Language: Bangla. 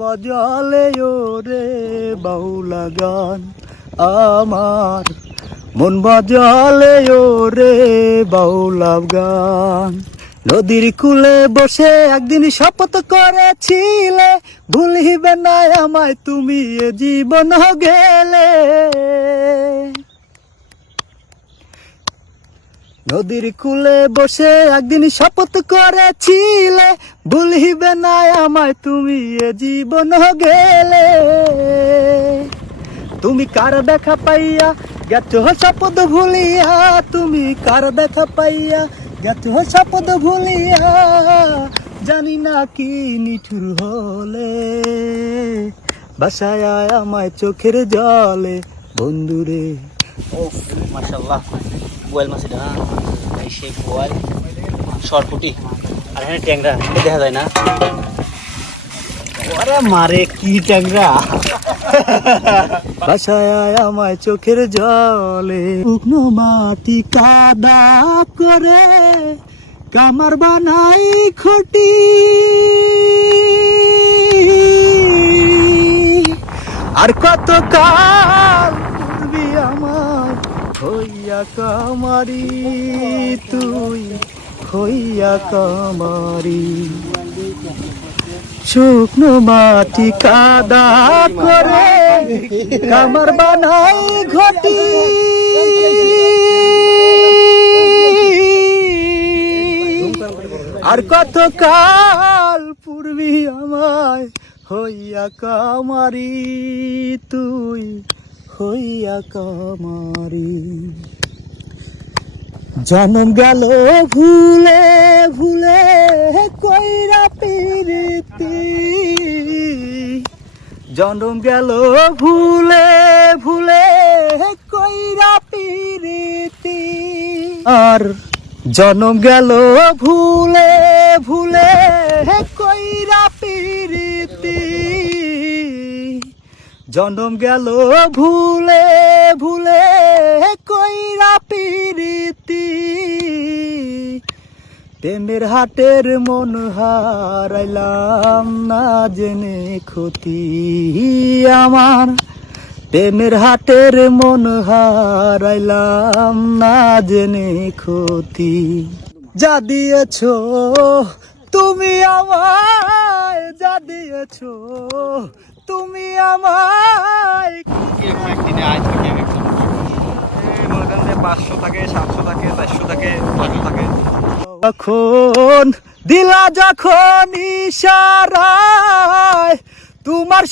বাজালে ওরে বাউলা গান আমার, মন বাজালে ওরে বাউলা গান। নদীর কূলে বসে একদিন শপথ করেছিলে, ভুলিবে না আমায় তুমি এ জীবন গেলে। নদীর কূলে বসে একদিন শপথ করেছিলে, ভুলিবে না আমায় তুমি এ জীবন গেলে। তুমি কার দেখা পাইয়া গেছো শপথ ভুলিয়া, তুমি কার দেখা পাইয়া গেছো শপথ ভুলিয়া, জানি না কি নিঠুর হলে বাসায় আয় আমায় চোখের জলে বন্ধুরে। ও মাশাআল্লাহ, বোয়াল মাছ এটা, এই সেই বোয়াল সরপুটি আর এখানে ট্যাংরা দেখা যায় না। ওরে মারে কি ট্যাংরা। বাসায় আয় আমায় চোখের জলে, শুকনো মাটি কাদা করে কামার বানাই খুঁটি, আর কত কাল পূর্বি আমার হইয়া কামারি, তুই হইয়া কামারি। শুকনো মাটি কাদা করে কামার বানাই ঘটি, আর কত কাল পূর্বি আমায় হইয়া কামারি, তুই হইয়া কামারি। জনম গেল ভুলে ভুলে কইরা পিরিতি, জনম গেল ভুলে ভুলে কইরা পিরিতি, আর জনম গেল ভুলে ভুলে কইরা পিরিতি, জনম গেল ভুলে ভুলে কইরা পিরিতি। প্রেমের হাটের মন হারাইলাম না জেনে ক্ষতি আমার, প্রেমের হাটের মন হারাইলাম না জেনে ক্ষতি। যা দিয়েছো তুমি আমায়, যা দিয়েছো তুমি আমায়, 500 থাকে, 700 থাকে, 400 থাকে, 500 থাকে। তখন দিলা যখন ইশারায় তোমার